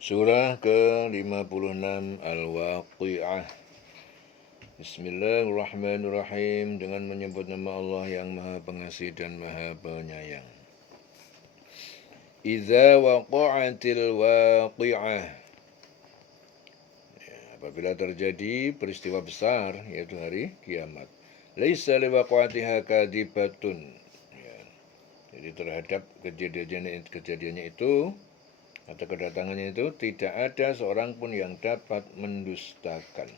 Surah ke-56 Al-Waqi'ah. Bismillahirrahmanirrahim. Dengan menyebut nama Allah yang Maha Pengasih dan Maha Penyayang. Idza waqa'atil waqi'ah. Apabila terjadi peristiwa besar, yaitu hari kiamat. Laisa liwaqa'atiha kadibatun. Jadi terhadap kejadiannya itu atau kedatangannya itu tidak ada seorang pun yang dapat mendustakan.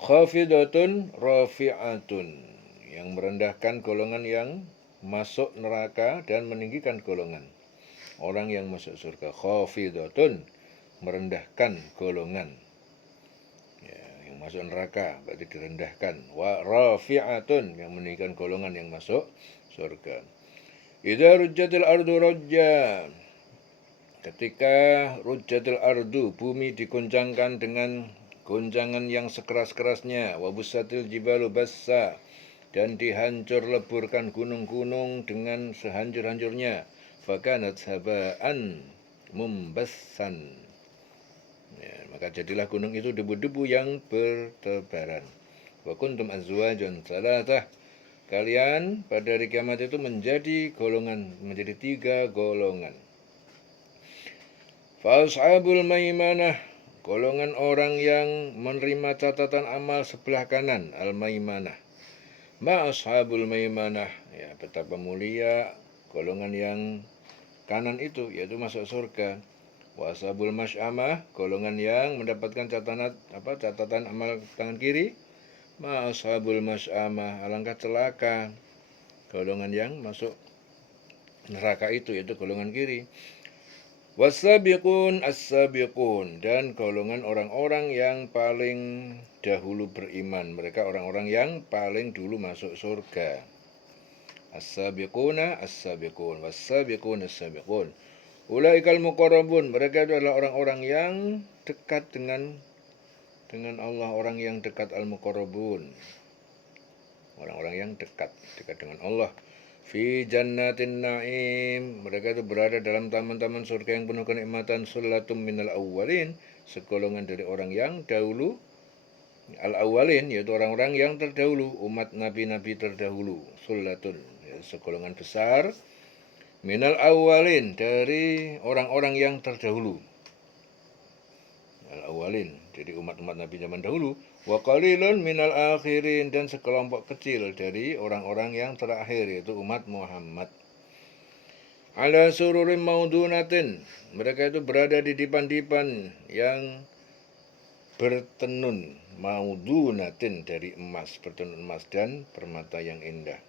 Khafidatun rafi'atun, yang merendahkan golongan yang masuk neraka dan meninggikan golongan orang yang masuk surga. Khafidatun, merendahkan golongan yang masuk neraka, berarti direndahkan. Wa rafi'atun, yang meninggikan golongan yang masuk surga. Idza rujjatil ardu rajja, ketika rujjatil ardu, bumi diguncangkan dengan goncangan yang sekeras-kerasnya, wabusatil jibalu bassa, dan dihancur leburkan gunung-gunung dengan sehancur-hancurnya, fakanat haba'an mumbassan, maka jadilah gunung itu debu-debu yang bertebaran. Wa kuntum azwajan salatah, kalian pada hari kiamat itu menjadi golongan, menjadi 3 golongan. Fa ashabul maimanah, golongan orang yang menerima catatan amal sebelah kanan, al-maimanah. Ma ashabul maimanah, betapa mulia golongan yang kanan itu, yaitu masuk surga. Wa ashabul masy'amah, golongan yang mendapatkan catatan amal tangan kiri. Ma ashabul masy'amah, alangkah celaka golongan yang masuk neraka itu, yaitu golongan kiri. Wasabiqun as-sabiqun, dan golongan orang-orang yang paling dahulu beriman. Mereka orang-orang yang paling dulu masuk surga. As-sabiquna as-sabiqun, was-sabiqun as-sabiqun. Ulaikal muqarrabun, mereka itu adalah orang-orang yang dekat dengan Allah, orang yang dekat al-muqarrabun. Orang-orang yang dekat dengan Allah. Fi jannatin na'im, mereka itu berada dalam taman-taman surga yang penuh kenikmatan. Sulatum minal awwalin, segolongan dari orang yang dahulu. Al-awwalin, yaitu orang-orang yang terdahulu, umat nabi-nabi terdahulu. Sulatun, segolongan besar. Minal awwalin, dari orang-orang yang terdahulu. Al-awwalin, jadi umat-umat nabi zaman dahulu. Wa qalilun minal akhirin, dan sekelompok kecil dari orang-orang yang terakhir, yaitu umat Muhammad. Ala sururim maudunatin, mereka itu berada di dipan-dipan yang bertenun, maudunatin dari emas, bertenun emas dan permata yang indah.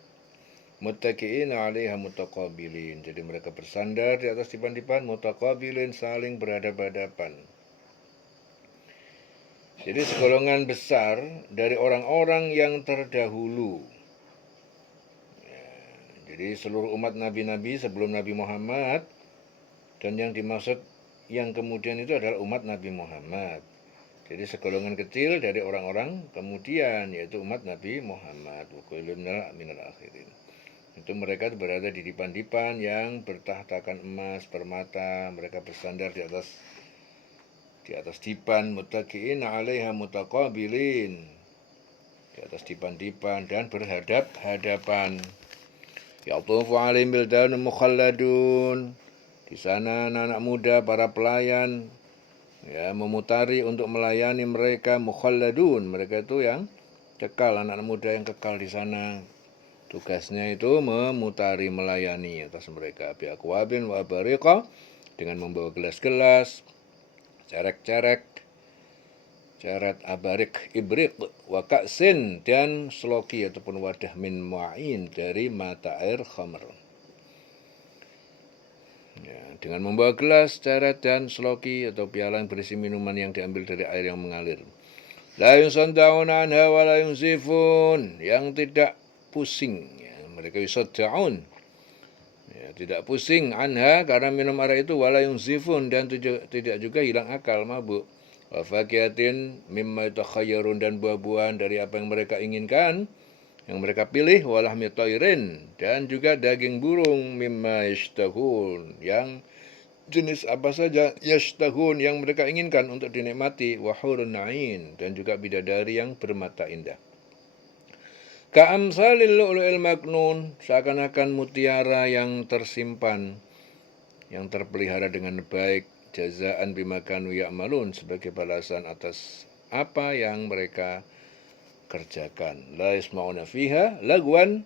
Muttaqi'ina 'alaiha mutaqabilin, jadi mereka bersandar di atas dipan-dipan, mutaqabilin, saling berhadapan-hadapan. Jadi segolongan besar dari orang-orang yang terdahulu. Jadi seluruh umat nabi-nabi sebelum Nabi Muhammad, dan yang dimaksud yang kemudian itu adalah umat Nabi Muhammad. Jadi segolongan kecil dari orang-orang kemudian, yaitu umat Nabi Muhammad. Minal akhirin. Itu mereka berada di dipan-dipan yang bertahtakan emas, permata. Mereka bersandar di atas dipan, muttaqi'ina 'alaiha mutaqabilin, di atas dipan-dipan dan berhadap-hadapan. Yatufu 'alaihim bildanun mukhalladun, di sana anak-anak muda, para pelayan, memutari untuk melayani mereka. Mukhalladun, mereka itu yang kekal, anak-anak muda yang kekal di sana. Tugasnya itu memutari, melayani atas mereka. Bi aqwabin wa bariqa, dengan membawa gelas-gelas, cerek abarik, ibrik, wa ka'sin, dan sloki ataupun wadah min ma'in, dari mata air khamr. Dengan membawa gelas, ceret, dan sloki atau piala yang berisi minuman yang diambil dari air yang mengalir. La yusaddauna anha wa la yunzifun, yang tidak pusing, mereka yusadda'un, tidak pusing, anha, karena minum arak itu, wala yunzifun, dan tidak juga hilang akal, mabuk. Wa fakihatin mimma yatakhayyarun, dan buah-buahan dari apa yang mereka inginkan, yang mereka pilih. Walahmi thairin, dan juga daging burung, mimma yashtahun, yang jenis apa saja, yashtahun yang mereka inginkan untuk dinikmati, wa hurun 'ain dan juga bidadari yang bermata indah. Ka'amsalil lu'lu'il maknun, seakan-akan mutiara yang tersimpan, yang terpelihara dengan baik, jazaan bima kanu ya'malun, sebagai balasan atas apa yang mereka kerjakan. La yasma'una fiha lagwan,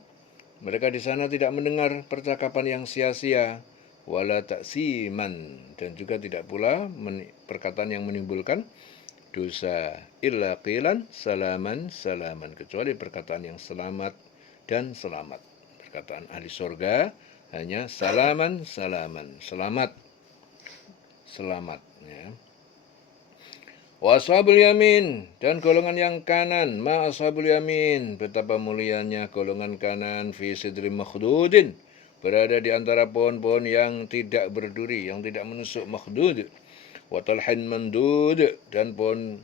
mereka di sana tidak mendengar percakapan yang sia-sia, wala ta'siman, dan juga tidak pula perkataan yang menimbulkan dosa, illa qilan salaman salaman, kecuali perkataan yang selamat dan selamat. Perkataan ahli surga hanya salaman salaman, selamat selamat, ya. Wa ashabul yamin, dan golongan yang kanan, ma ashabul yamin, betapa mulianya golongan kanan, fi sidri makhdudin, berada di antara pohon-pohon yang tidak berduri, yang tidak menusuk, makhdud. Wa talhin mandud, dan pohon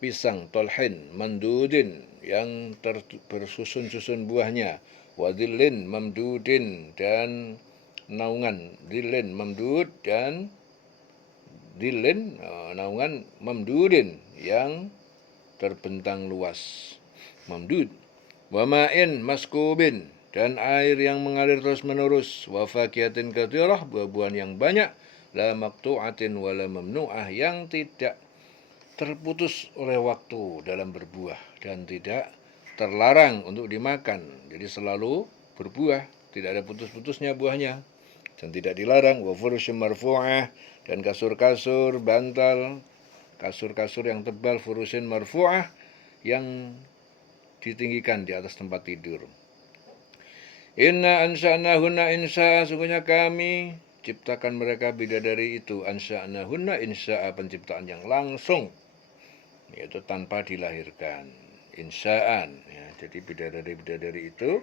pisang tolhin mandudin, yang bersusun-susun buahnya. Wa dhillin mamdudin, dan naungan, dhillin mamdud, dan dhillin naungan mamdudin, yang terbentang luas, mamdud. Wa ma'in maskubin, dan air yang mengalir terus menerus. Wa fakiyatin katsirah, buah-buahan yang banyak. La maqtu'atin wa la mamnu'ah, yang tidak terputus oleh waktu dalam berbuah dan tidak terlarang untuk dimakan. Jadi selalu berbuah, tidak ada putus-putusnya buahnya, dan tidak dilarang. Wa furusyim marfu'ah, dan kasur-kasur, bantal, kasur-kasur yang tebal, furusin marfu'ah, yang ditinggikan di atas tempat tidur. Inna ansha'nahunna insya'a, sungguhnya kami ciptakan mereka bidadari itu, ansha'nahunna insya'a, penciptaan yang langsung, yaitu tanpa dilahirkan, insya'an, ya. Jadi bidadari-bidadari itu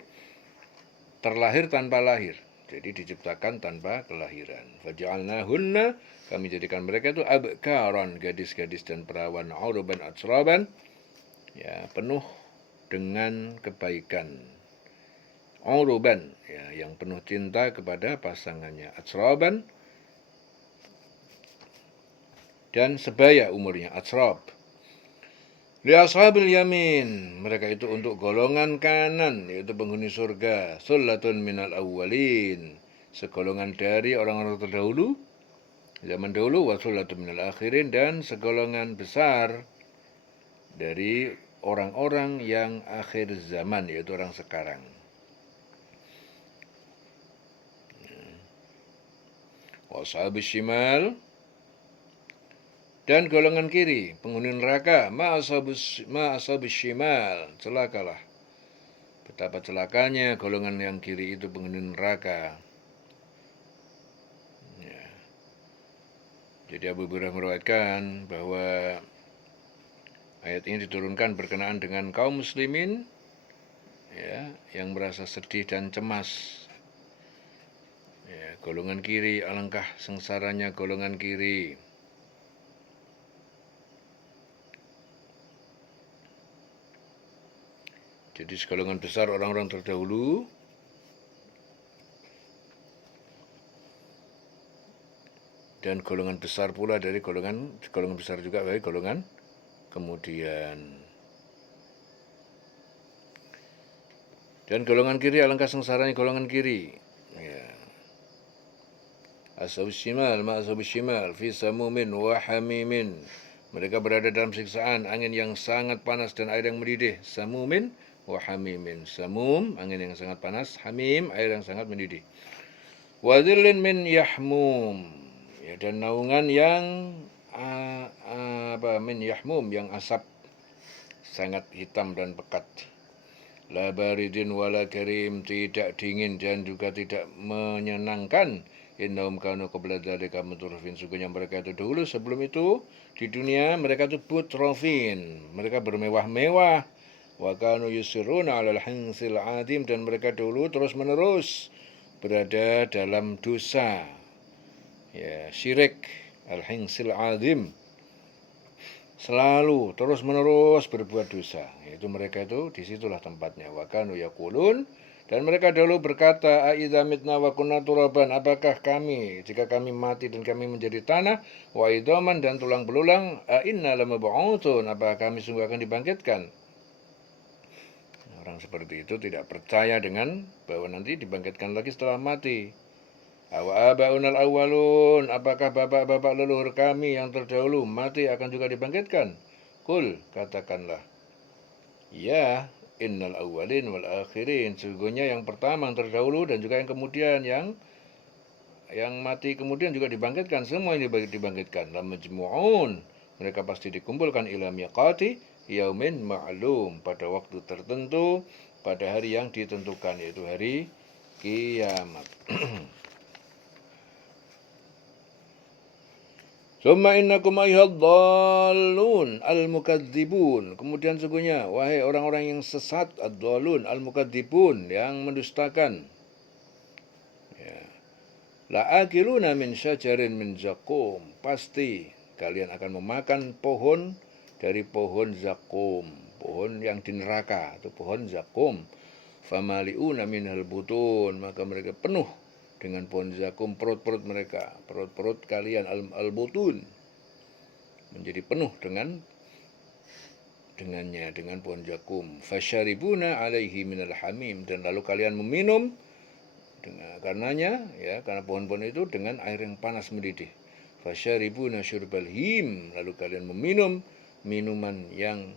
terlahir tanpa lahir, jadi diciptakan tanpa kelahiran. Faja'alnahunna, kami jadikan mereka itu abkaran, gadis-gadis dan perawan, uruban atsraban, ya, penuh dengan kebaikan. Uruban, ya, yang penuh cinta kepada pasangannya. Atsraban, dan sebaya umurnya, atsrab. Li ashabil yamin, mereka itu untuk golongan kanan, yaitu penghuni surga. Sullatun minal awwalin, segolongan dari orang-orang terdahulu, zaman dahulu. Wa sullatun minal akhirin, dan segolongan besar dari orang-orang yang akhir zaman, yaitu orang sekarang. Wa ashabis shimal, dan golongan kiri, penghuni neraka. Ma ashabis shimal, celakalah, betapa celakanya golongan yang kiri itu, penghuni neraka. Ya. Jadi Abu Hurairah meriwayatkan bahwa ayat ini diturunkan berkenaan dengan kaum muslimin, ya, yang merasa sedih dan cemas. Ya, golongan kiri, alangkah sengsaranya golongan kiri. Jadi segolongan besar orang-orang terdahulu dan golongan besar pula dari golongan besar juga dari golongan kemudian. Dan golongan kiri, alangkah sengsaranya golongan kiri. Ya. Ashabus shimal, ma ashabus shimal, fi samumin wa hamimin. Mereka berada dalam siksaan, angin yang sangat panas dan air yang mendidih. Samumin wa hamimin. Samum, angin yang sangat panas. Hamim, air yang sangat mendidih. Wa dhillin min yahmum, ya, dan naungan yang min yahmum, yang asap sangat hitam dan pekat. La baridin wala karim, tidak dingin dan juga tidak menyenangkan. Innahum kanu qabla dzalika mutrafin, sungguhnya mereka itu dahulu sebelum itu di dunia mereka itu mutrafin, mereka bermewah-mewah. Wa kanu yusiruna 'alal hinsil 'adim, dan mereka dulu terus-menerus berada dalam dosa, ya, syirik, al-hinsil 'adim, selalu terus-menerus berbuat dosa. Yaitu mereka itu disitulah tempatnya. Wa kanu yaqulun, Dan mereka dahulu berkata, "Aidza mitna wa kunna turaban, apakah kami jika kami mati dan kami menjadi tanah, wa idzaman dan tulang belulang, a inna lamab'utsun, apakah kami sungguh akan dibangkitkan?" Orang seperti itu tidak percaya dengan bahwa nanti dibangkitkan lagi setelah mati. Awa abaunal awwalun, apakah bapak-bapak leluhur kami yang terdahulu mati akan juga dibangkitkan? Kul, katakanlah, ya, innal awwalin wal akhirin, sesungguhnya yang pertama yang terdahulu dan juga yang kemudian yang mati kemudian juga dibangkitkan, semua ini dibangkitkan. Lamajmu'un, mereka pasti dikumpulkan ila miqati yaumin ma'lum, pada waktu tertentu, pada hari yang ditentukan, yaitu hari kiamat. Summa innakum ayyuhad-dallun al-mukadzibun. Kemudian sungguhnya, wahai orang-orang yang sesat, ad-dallun al-mukadzibun, yang mendustakan. Ya. La'akiluna min syajarin min zakum. Pasti kalian akan memakan pohon dari pohon zakum. Pohon yang di neraka, itu pohon zakum. Famali'una minhal butun. Maka mereka penuh dengan pohon zakum perut-perut mereka, perut-perut kalian al-butun menjadi penuh dengan pohon zakum. Fasyaribuna alaihi minal hamim, dan lalu kalian meminum karenanya, ya, karena pohon-pohon itu dengan air yang panas mendidih. Fasyaribuna syurbal him, lalu kalian meminum minuman yang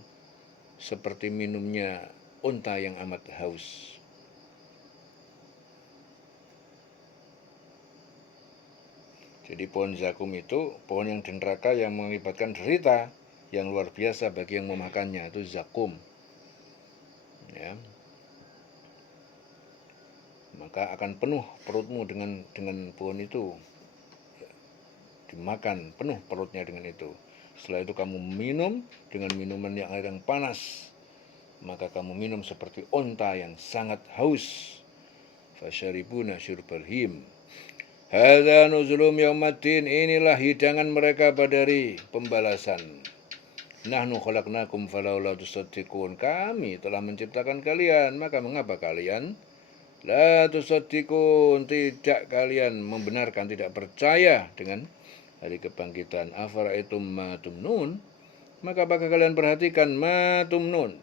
seperti minumnya unta yang amat haus. Jadi pohon zakum itu pohon yang di neraka yang mengakibatkan derita yang luar biasa bagi yang memakannya, itu zakum. Ya. Maka akan penuh perutmu dengan pohon itu. Dimakan penuh perutnya dengan itu. Setelah itu kamu minum dengan minuman yang air yang panas. Maka kamu minum seperti unta yang sangat haus. Fasyaribuna syurbal him. Hadza nuzulum yaumaddin, inilah hidangan mereka pada hari pembalasan. Nahnu khalaqnakum falaula tusaddiqun, kami telah menciptakan kalian, maka mengapa kalian la tusaddiqun, tidak kalian membenarkan, tidak percaya dengan hari kebangkitan. Afara'aitum ma tumnun, maka apakah kalian perhatikan ma tumnun,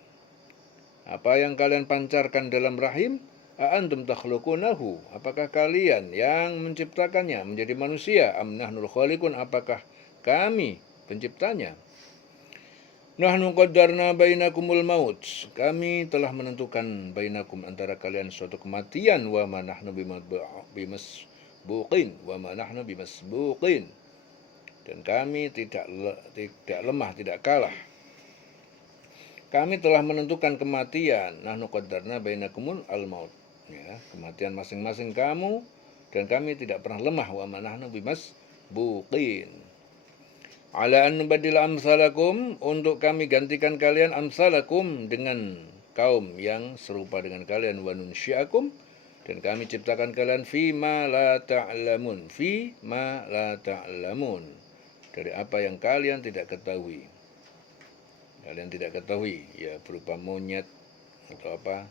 apa yang kalian pancarkan dalam rahim? Aantum takhluqunahu, apakah kalian yang menciptakannya menjadi manusia? Am nahnul khaliqun, apakah kami penciptanya? Nahnu qaddarna bainakumul maut, kami telah menentukan bainakum, antara kalian, suatu kematian. Wa ma nahnu bimasbuqin, wa ma nahnu bimasbuqin, dan kami tidak lemah, tidak kalah. Kami telah menentukan kematian. Nahnu qaddarna bainakumul al-maut, ya, kematian masing-masing kamu, dan kami tidak pernah lemah. Wa ma nahnu bimasbuqin. Ala an nubaddila amsalakum, untuk kami gantikan kalian amsalakum dengan kaum yang serupa dengan kalian. Wa nunsyi'akum, dan kami ciptakan kalian fi ma la ta'lamun, fi ma la ta'lamun, dari apa yang kalian tidak ketahui. Kalian tidak ketahui, ya, berupa monyet atau apa.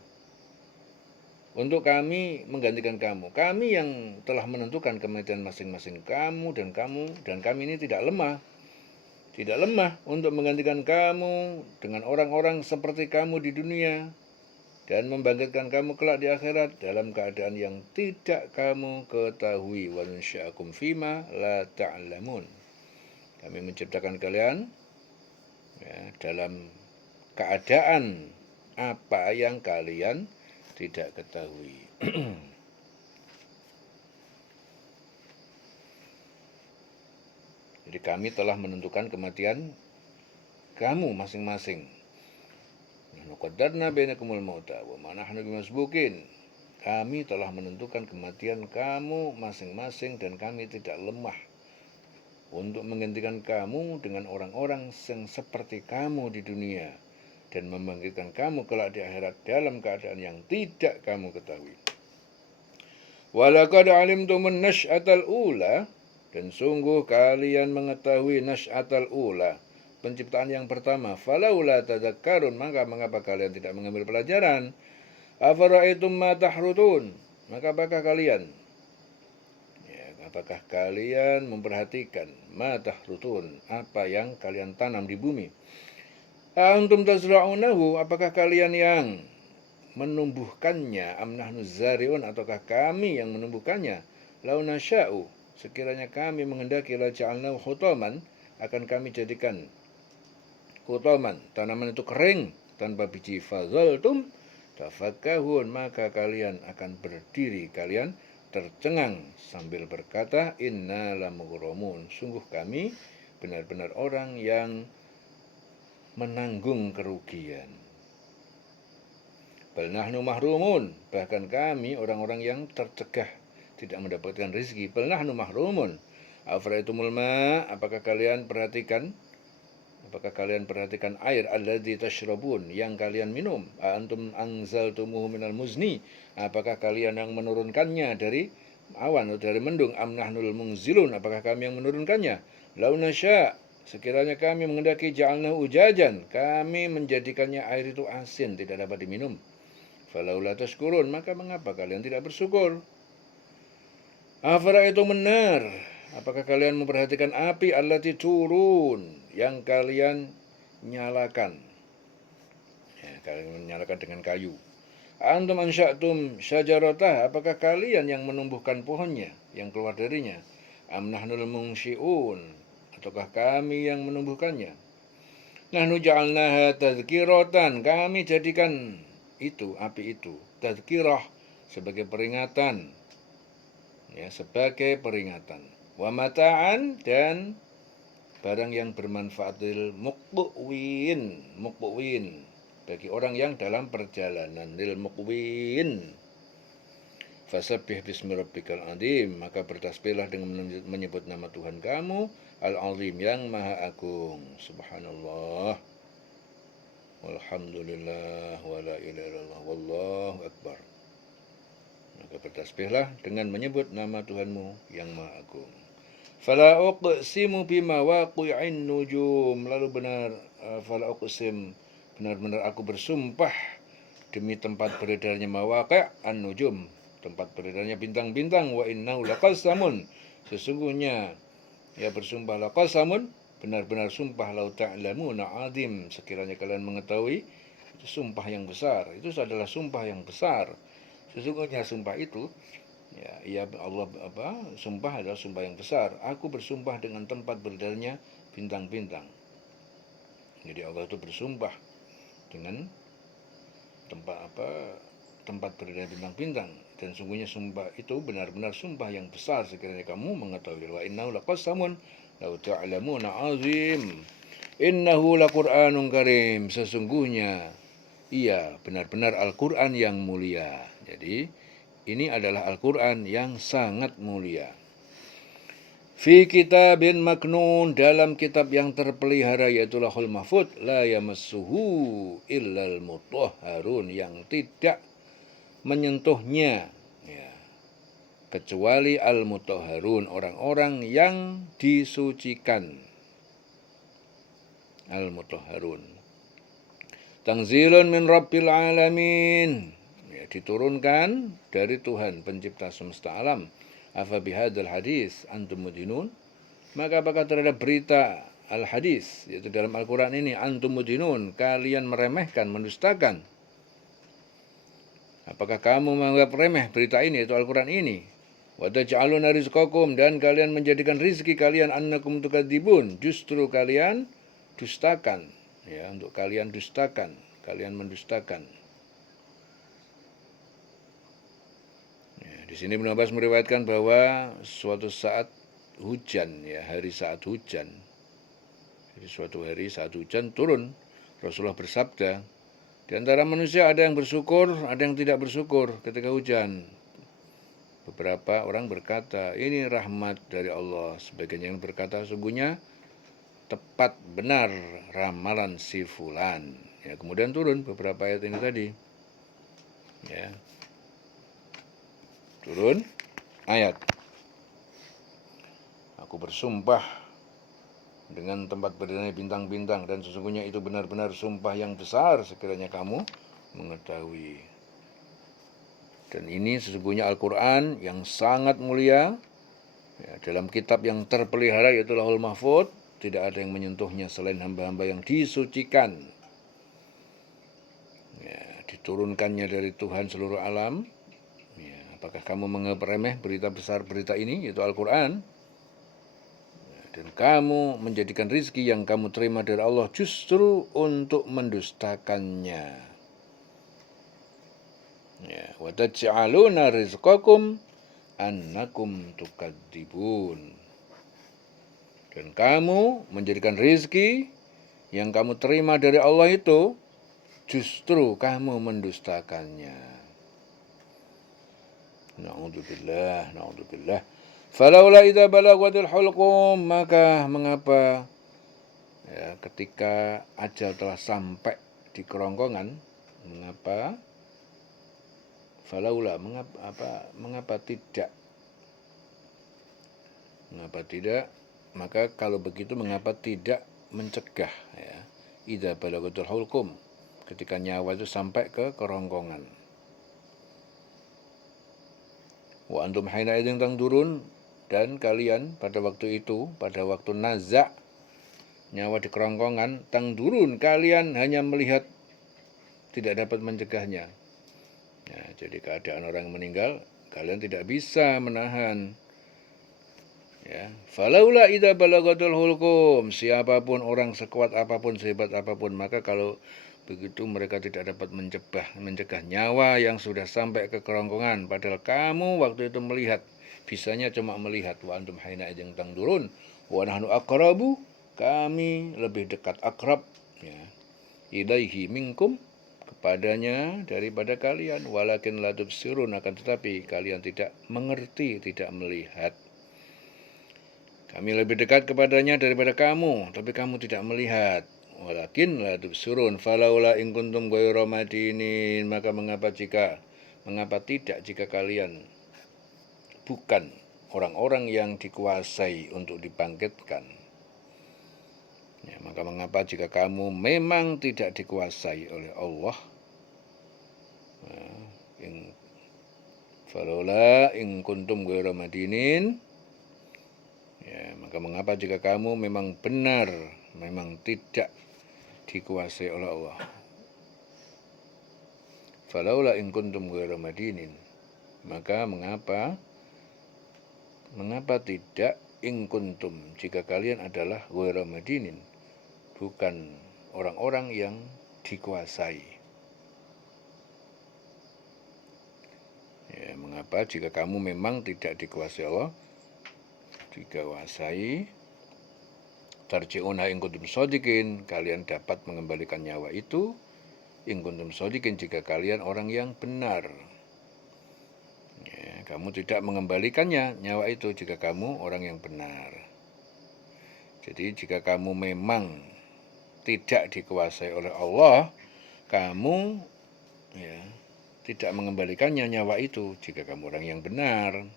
Untuk kami menggantikan kamu. Kami yang telah menentukan kematian masing-masing kamu, dan kami ini tidak lemah. Tidak lemah untuk menggantikan kamu dengan orang-orang seperti kamu di dunia, dan membangkitkan kamu kelak di akhirat dalam keadaan yang tidak kamu ketahui. Wa nunsyi'akum fima la ta'lamun. Kami menciptakan kalian, ya, dalam keadaan apa yang kalian tidak ketahui. Jadi kami telah menentukan kematian kamu masing-masing. Nahnu qaddarna bainakumul mauta wa ma nahnu bimasbuqin. Kami telah menentukan kematian kamu masing-masing, dan kami tidak lemah untuk menggantikan kamu dengan orang-orang yang seperti kamu di dunia, dan membangkitkan kamu kelak di akhirat dalam keadaan yang tidak kamu ketahui. Walaqad alimtumun nasy'atal ula, dan sungguh kalian mengetahui nasy'atal ula, penciptaan yang pertama. Falaula tadzakkarun, maka mengapa kalian tidak mengambil pelajaran? Afara'aitum ma tahrutun, maka apakah kalian, ya, apakah kalian memperhatikan ma tahrutun, apa yang kalian tanam di bumi? Antum tazra'unahu, apakah kalian yang menumbuhkannya, am nahnu zari'un, ataukah kami yang menumbuhkannya? Lau nasya'u, sekiranya kami menghendaki, la ja'alnahu hutaman, akan kami jadikan hutaman, tanaman itu kering tanpa biji, fazaltum tafakkahun, maka kalian akan berdiri, kalian tercengang sambil berkata, inna lamughramun, sungguh kami benar-benar orang yang menanggung kerugian. Bal nahnu mahrumun, bahkan kami orang-orang yang tercegah tidak mendapatkan rezeki. Bal nahnu mahrumun. Afraitumul ma, apakah kalian perhatikan air alladzi tashrabun, yang kalian minum? Antum anzaltumuhu minal muzni, apakah kalian yang menurunkannya dari awan atau dari mendung? Am nahnul munzilun, apakah kami yang menurunkannya? Lau nasya, sekiranya kami menghendaki, ja'alnahu ujajan, kami menjadikannya air itu asin, tidak dapat diminum. Falaula tashkurun, maka mengapa kalian tidak bersyukur? Afara itu benar, apakah kalian memperhatikan api allati turun, yang kalian nyalakan, ya, kalian menyalakan dengan kayu. Antum ansya'tum syajaratah, apakah kalian yang menumbuhkan pohonnya, yang keluar darinya? Am nahnul munsyi'un, ataukah kami yang menumbuhkannya? Nahnu ja'alnaha tadhkiratan, kami jadikan itu, api itu, tadhkirah, sebagai peringatan, ya, sebagai peringatan. Wa mata'an, dan barang yang bermanfaat lil muqwin, bagi orang yang dalam perjalanan, lil muqwin. Fasabbih bismi rabbikal azim, maka bertasbihlah dengan menyebut nama Tuhan kamu al-azim, yang maha agung. Subhanallah, walhamdulillah, wala ilaha illallah, wallahu akbar. Maka bertasbihlah dengan menyebut nama Tuhanmu yang maha agung. Fala uqsimu bima waqi'in nujum, lalu fala uqsim, benar-benar aku bersumpah demi tempat beredarnya mawaqi' an-nujum, tempat beredarnya bintang-bintang. Wa innahu laqasamun, sesungguhnya, ya, bersumpah laqasamun, benar-benar sumpah, lau ta'lamuna azim, sekiranya kalian mengetahui, itu sumpah yang besar, itu adalah sumpah yang besar. Sesungguhnya sumpah itu, ya, Allah sumpah adalah sumpah yang besar. Aku bersumpah dengan tempat beredarnya bintang-bintang. Jadi Allah itu bersumpah dengan tempat beredar bintang-bintang, dan sungguhnya sumpah itu benar-benar sumpah yang besar sekiranya kamu mengetahui. Wa innahu laqasamun law ta'lamuna azim. Innahu laqur'anun karim, sesungguhnya ia benar-benar Al-Qur'an yang mulia. Jadi ini adalah Al-Qur'an yang sangat mulia. Fi kitabin maknun, dalam kitab yang terpelihara, yaitu Lauhul Mahfuz, la yamassuhu illal mutahharun, yang tidak menyentuhnya, ya, kecuali al-mutahharun, orang-orang yang disucikan. Al-mutahharun. Tanzilun min rabbil alamin, ya, diturunkan dari Tuhan pencipta semesta alam. Afa bihadzal hadis antum mudhinun, maka apakah terhadap berita al-hadis, yaitu dalam Al-Quran ini, antum mudhinun, kalian meremehkan, mendustakan? Apakah kamu menganggap remeh berita ini, yaitu Al-Quran ini? Wa taj'aluna rizqakum, dan kalian menjadikan rizki kalian annakum tukadzibun, justru kalian dustakan, ya, untuk kalian dustakan, kalian mendustakan. Di sini Ibnu Abbas meriwayatkan bahwa suatu saat hujan, ya, hari saat hujan. Jadi suatu hari saat hujan turun, Rasulullah bersabda, di antara manusia ada yang bersyukur, ada yang tidak bersyukur ketika hujan. Beberapa orang berkata, ini rahmat dari Allah. Sebagian yang berkata, sungguhnya tepat benar ramalan si fulan. Ya, kemudian turun beberapa ayat ini tadi. Ya. Turun ayat, aku bersumpah dengan tempat berada bintang-bintang, dan sesungguhnya itu benar-benar sumpah yang besar sekiranya kamu mengetahui. Dan ini sesungguhnya Al-Quran yang sangat mulia, ya, dalam kitab yang terpelihara yaitu Lauhul Mahfuz, tidak ada yang menyentuhnya selain hamba-hamba yang disucikan. Ya, diturunkannya dari Tuhan seluruh alam. Ya, apakah kamu menganggap remeh berita besar berita ini, yaitu Al-Quran? Ya, dan kamu menjadikan rizki yang kamu terima dari Allah justru untuk mendustakannya. Ya, wa taj'aluna rizqakum annakum tukadzibun. Dan kamu menjadikan rizki yang kamu terima dari Allah itu justru kamu mendustakannya. Na'udzubillah, na'udzubillah. Falaula idza balaghatil hulqum, maka mengapa ya, ketika ajal telah sampai di kerongkongan, mengapa falaula mengapa tidak maka kalau begitu mengapa tidak mencegah ya idza balagatul hulqum, ketika nyawa itu sampai ke kerongkongan. Wa antum hina idzin tangdurun, dan kalian pada waktu itu, pada waktu nazak nyawa di kerongkongan, tangdurun, kalian hanya melihat, tidak dapat mencegahnya. Ya, jadi keadaan orang meninggal kalian tidak bisa menahan. Ya, falaula idza balagatul hulqum, siapapun orang sekuat apapun, sehebat apapun, maka kalau begitu mereka tidak dapat mencegah nyawa yang sudah sampai ke kerongkongan, padahal kamu waktu itu melihat, bisanya cuma melihat. Wa antum haina idzin tangdurun wa nahnu aqrabu, kami lebih dekat, akrab ya, ilaihi minkum, kepadanya daripada kalian, walakin la tubsirun, akan tetapi kalian tidak mengerti, tidak melihat. Kami lebih dekat kepadanya daripada kamu, tapi kamu tidak melihat. Walakin la tubsirun, falaula in kuntum ghairu madinin, maka mengapa tidak jika kalian bukan orang-orang yang dikuasai untuk dibangkitkan. Ya, maka mengapa jika kamu memang tidak dikuasai oleh Allah? Falaula in kuntum ghairu madinin, ya, maka mengapa jika kamu memang benar, memang tidak dikuasai oleh Allah? Falaula in kuntum ghairu madinin, maka mengapa tidak in kuntum, jika kalian adalah ghairu madinin, bukan orang-orang yang dikuasai. Ya, mengapa jika kamu memang tidak dikuasai Allah, dikuasai, tarji'una in kuntum shodiqin, kalian dapat mengembalikan nyawa itu, in kuntum shodiqin, jika kalian orang yang benar. Ya, kamu tidak mengembalikannya, nyawa itu, jika kamu orang yang benar. Jadi jika kamu memang tidak dikuasai oleh Allah, kamu ya tidak mengembalikannya, nyawa itu, jika kamu orang yang benar.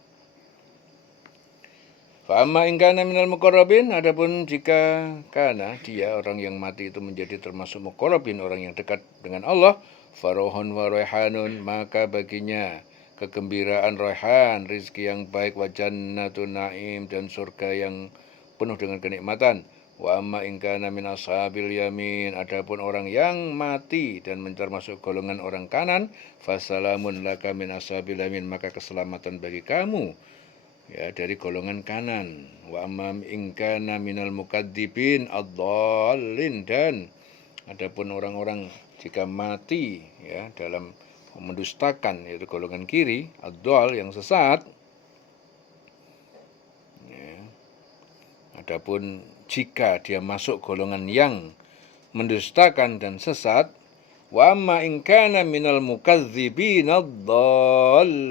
Fa amma in kana minal muqarrabin, adapun jika kana dia orang yang mati itu menjadi termasuk muqarrabin, orang yang dekat dengan Allah, farohun wa raihanun, maka baginya kegembiraan raihan, rizki yang baik, wa jannatun naim, dan surga yang penuh dengan kenikmatan. Wa amma in kana min ashabil yamin, adapun orang yang mati dan termasuk golongan orang kanan, fasalamun laka min ashabil yamin, maka keselamatan bagi kamu ya dari golongan kanan. Wa amma in kana minal mukadzibin ad-dhallin, dan adapun orang-orang jika mati ya dalam mendustakan, yaitu golongan kiri, ad-dhall, yang sesat. Ya. Adapun jika dia masuk golongan yang mendustakan dan sesat, wa amma in kana minal mukadzibin ad-dhallin,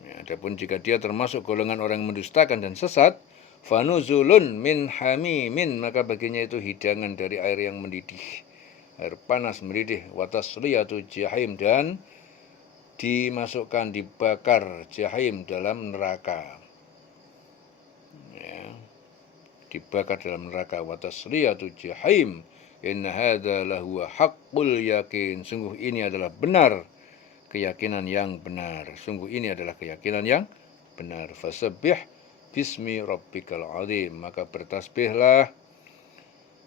ya, adapun jika dia termasuk golongan orang mendustakan dan sesat, fanuzulun min hamimin, maka baginya itu hidangan dari air yang mendidih, air panas mendidih, wa tasliyatu jahim, dan dimasukkan, dibakar jahim dalam neraka. Dibakar dalam neraka, wa tasliyatu jahim, inna hadza lahu haqqul yakin, sungguh ini adalah benar keyakinan yang benar. Sungguh ini adalah keyakinan yang benar. Fasabbih bismi rabbikal azim. Maka bertasbihlah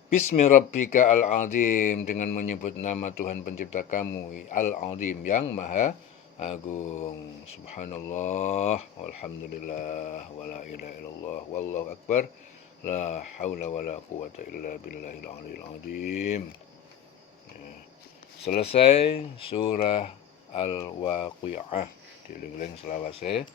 bismi rabbika al-azim, dengan menyebut nama Tuhan pencipta kamu al-azim, yang maha agung. Subhanallah walhamdulillah wala ilaha illallah wallahu akbar. La haula wala quwata illa billahil aliyil azim. Selesai surah Al-Waqi'ah. Dieling-eling selawase.